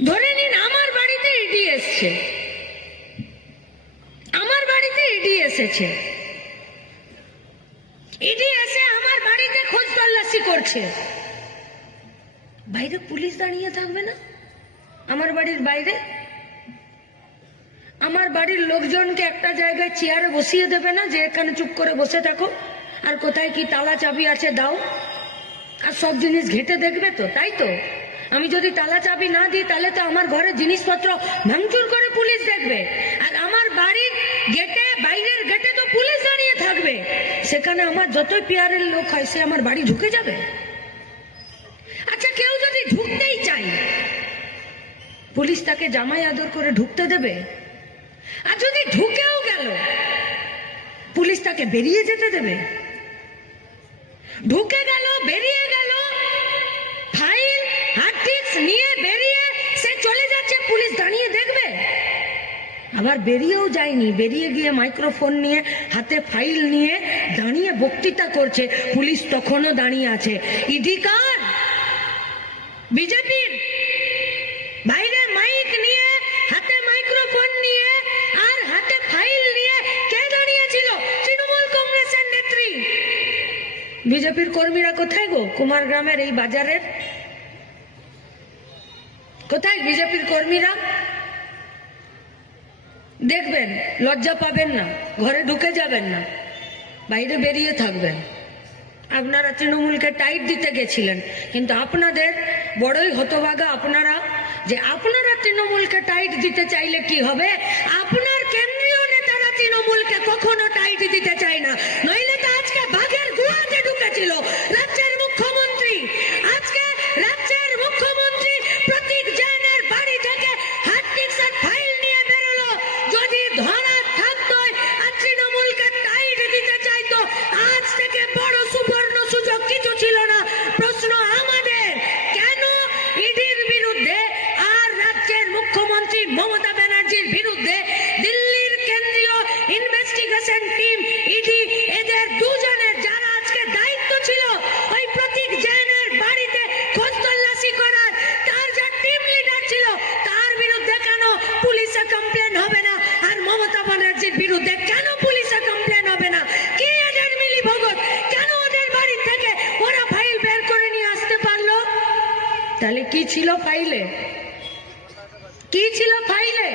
ধরে নিন আমার বাড়িতে ইডি এসছে, আমার বাড়িতে ইডি এসেছে, ইডি এসে আমার বাড়িতে খোঁজ তল্লাশি করছে, বাইরে পুলিশ দাঁড়িয়ে থাকবে না? আমার বাড়ির বাইরে আমার বাড়ির লোকজনকে একটা জায়গায় চেয়ারে বসিয়ে দেবে না যে এখানে চুপ করে বসে থাকো, আর কোথায় কি তালা চাবি আছে দাও, আর সব জিনিস ঘেটে দেখবে তো? তাই তো, আমি যদি তালা চাবি না দিই তাহলে তো আমার ঘরের জিনিসপত্র ভাঙচুর করে পুলিশ দেখবে, আর আমার বাড়ির গেটে, বাইরের গেটে তো পুলিশ দাঁড়িয়ে থাকবে, সেখানে আমার যতই পেয়ারের লোক হয় সে আমার বাড়ি ঢুকে যাবে। আচ্ছা, কেউ যদি ঢুকতেই চায় পুলিশ তাকে জামাই আদর করে ঢুকতে দেবে? আর যদি ঢুকেও গেল পুলিশ তাকে বেরিয়ে যেতে দেবে? ঢুকে গেল, বেরিয়ে গেল, ফাইল হার্ড ডিস্ক নিয়ে বেরিয়ে সে চলে যাচ্ছে, পুলিশ দাঁড়িয়ে দেখবে? আবার বেরিয়েও যায়নি, বেরিয়ে গিয়ে মাইক্রোফোন নিয়ে হাতে ফাইল নিয়ে দাঁড়িয়ে বক্তৃতা করছে, পুলিশ তখনও দাঁড়িয়ে আছে। ইডি কার? বিজেপির। বাইরে মাইক নিয়ে, হাতে মাইক্রোফোন নিয়ে আর হাতে ফাইল নিয়ে কে দাঁড়িয়েছিল? তৃণমূল কংগ্রেসের নেত্রী। বিজেপির কর্মীরা কোথায় গো? কুমারগ্রামের এই বাজারের কোথায় বিজেপির কর্মীরা? দেখবেন, লজ্জা পাবেন না, ঘরে ঢুকে যাবেন না, বাইরে বেরিয়ে থাকবেন। আপনারা তৃণমূলকে টাইট দিতে গেছিলেন, কিন্তু আপনাদের বড়ই হতভাগা আপনারা, যে আপনারা তৃণমূলকে টাইট দিতে চাইলে কি হবে? আপনার কেন্দ্রীয় নেতারা তৃণমূলকে কখনো টাইট দিতে চায় না, নইলে তো আজকে বাঘের গুহাতে ঢুকেছিল রাজ্যের মুখ্যমন্ত্রী। আজকে রাজ্যের মুখ্যমন্ত্রী প্রতীক জৈনের বাড়ি থেকে হার্ড ডিস্ক আর ফাইল নিয়ে বেরোলো। যদি ধরা থাকতো আর তৃণমূলকে টাইট দিতে চাইতো, আজ থেকে বড় সুবর্ণ সুযোগ কিছু ছিল না। প্রশ্ন আমাদের, কেন ইডির বিরুদ্ধে আর রাজ্যের মুখ্যমন্ত্রী মমতা ব্যানার্জির বিরুদ্ধে দিল্লির কেন্দ্রীয় ইনভেস্টিগেশন টিম ইডি, এদের দুজনের যারা আজকে দায়িত্ব ছিল ওই প্রতীক জৈনের বাড়িতে খোঁজ তল্লাশি করার, তার যা টিম লিডার ছিল, তার বিরুদ্ধে কেন পুলিশে কমপ্লেন হবে না? আর মমতা ব্যানার্জির বিরুদ্ধে কেন পুলিশে কমপ্লেন হবে না? কি এদের মিলিভগত? কেন ওদের বাড়ি থেকে ওরা ফাইল বের করে নিয়ে আসতে পারলো? তাহলে কি ছিল ফাইলে? কি ছিল ফাইলে?